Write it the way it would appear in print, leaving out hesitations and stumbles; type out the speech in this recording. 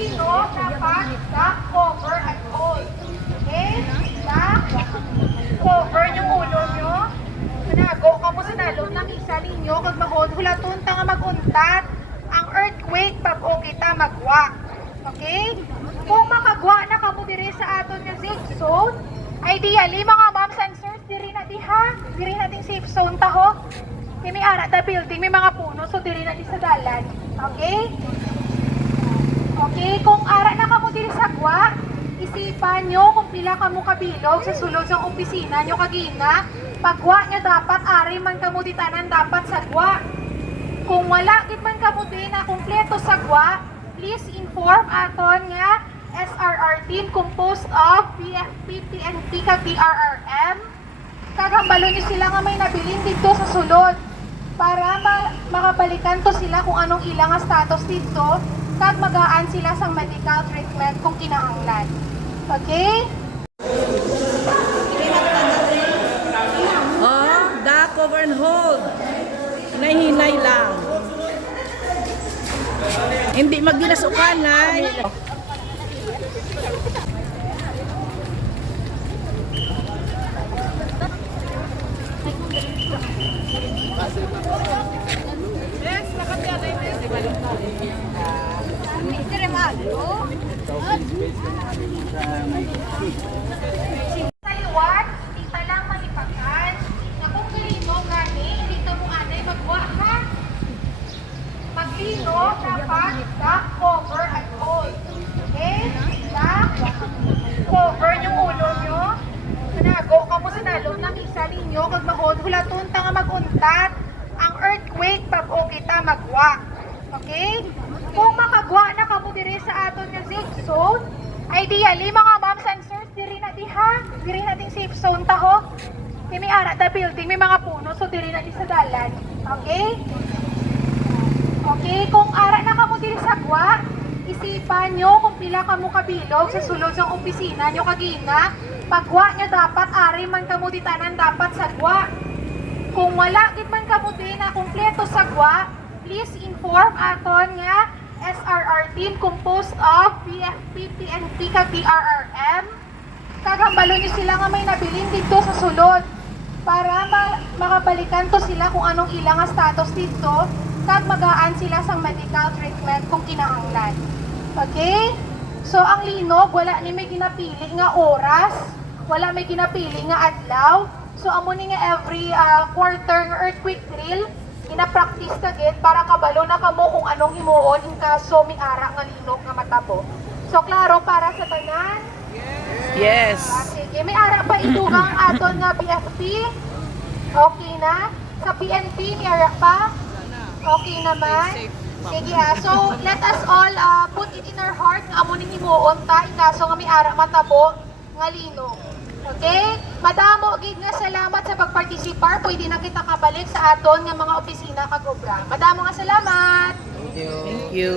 lino, dapat back, cover, at hold. Okay? Back, cover yung ulo nyo. Manago ka mo sa nalong ng isa ninyo. Kag mahod, hulaton ta nga maguntat. Ang earthquake, pag okay ta, magwa. Okay? Kung makagwa na kamo diri sa aton nga safe zone, ideally mga moms and sirs, diri na diha. Diri nating safe zone ta ho. Kaya may ara ta building, may mga puno, so diri na di sa dalan. Okay? Okay, kung ara na kamo diri sa gwa, isipan nyo kung pila kamo kabilog sa sulod sa opisina nyo kagina. Pagwa nyo dapat, ari man kamo ditanan dapat sa gwa. Kung wala gid man kamo din na kumpleto sa gwa, please inform aton nga SRR team composed of PFP, PNP, kag DRRM. Kagambalo nyo sila nga may nabilin dito sa sulod para makabalikan to sila kung anong ilang status dito kag magaan sila sa medical treatment kung kinahanglan. Okay? Oh, da cover and hold. Hinay-hinay lang. Hindi magdinasukan, nay. Sa liwat, hindi talang malipakan na kung galino gani, hindi to mo anay magwa ha. Maglino, dapat back, cover, at hold. Okay? Back, cover yung ulo nyo. Manago ka mo sa nalong ng isa ninyo. Kag mahod, hulaton ta nga maguntat. Ang earthquake, pag okay ta, magwa. Okay? Kung makagwa na kamo diri sa aton nga safe zone, ideally mga moms and sirs, diri na diha. Diri nating safe zone ta ho. Kaya may ara ta building, may mga puno, so diri na di sa dalan. Okay? Okay, kung ara na kamo diri sa gwa, isipan nyo kung pila kamo kabilog sa sulod sa opisina nyo kagina. Pagwa nyo dapat, ari man kamo ditanan dapat sa gwa. Kung wala gid man kamo din na kumpleto sa gwa, please inform aton nga SRR team composed of PFP, PNP, kag DRRM. Kagambalo nyo sila nga may nabilin dito sa sulod para makabalikan to sila kung anong ilang status dito kag magaan sila sa medical treatment kung kinahanglan. Okay? So ang linog, wala ni may ginapili nga oras, wala may ginapili nga adlaw. So amo ni nga every quarter nga earthquake drill, ina-practice ta gid para kabalo na kamo kung anong himuon in kaso may ara nga linog nga matabo. So klaro para sa tanan? Yes. Sige, may ara pa itugang aton nga PFP. Okay na? Sa PNP may ara pa? Okay naman? Sige ha. So let us all put it in our heart nga amo ning himuon ta in kaso nga may ara matabo nga linog. Okay? Madamo gid nga salamat sa pagpartisipar. Pwede na kita kabalik sa aton nga mga opisina kag obra. Madamo nga salamat. Thank you.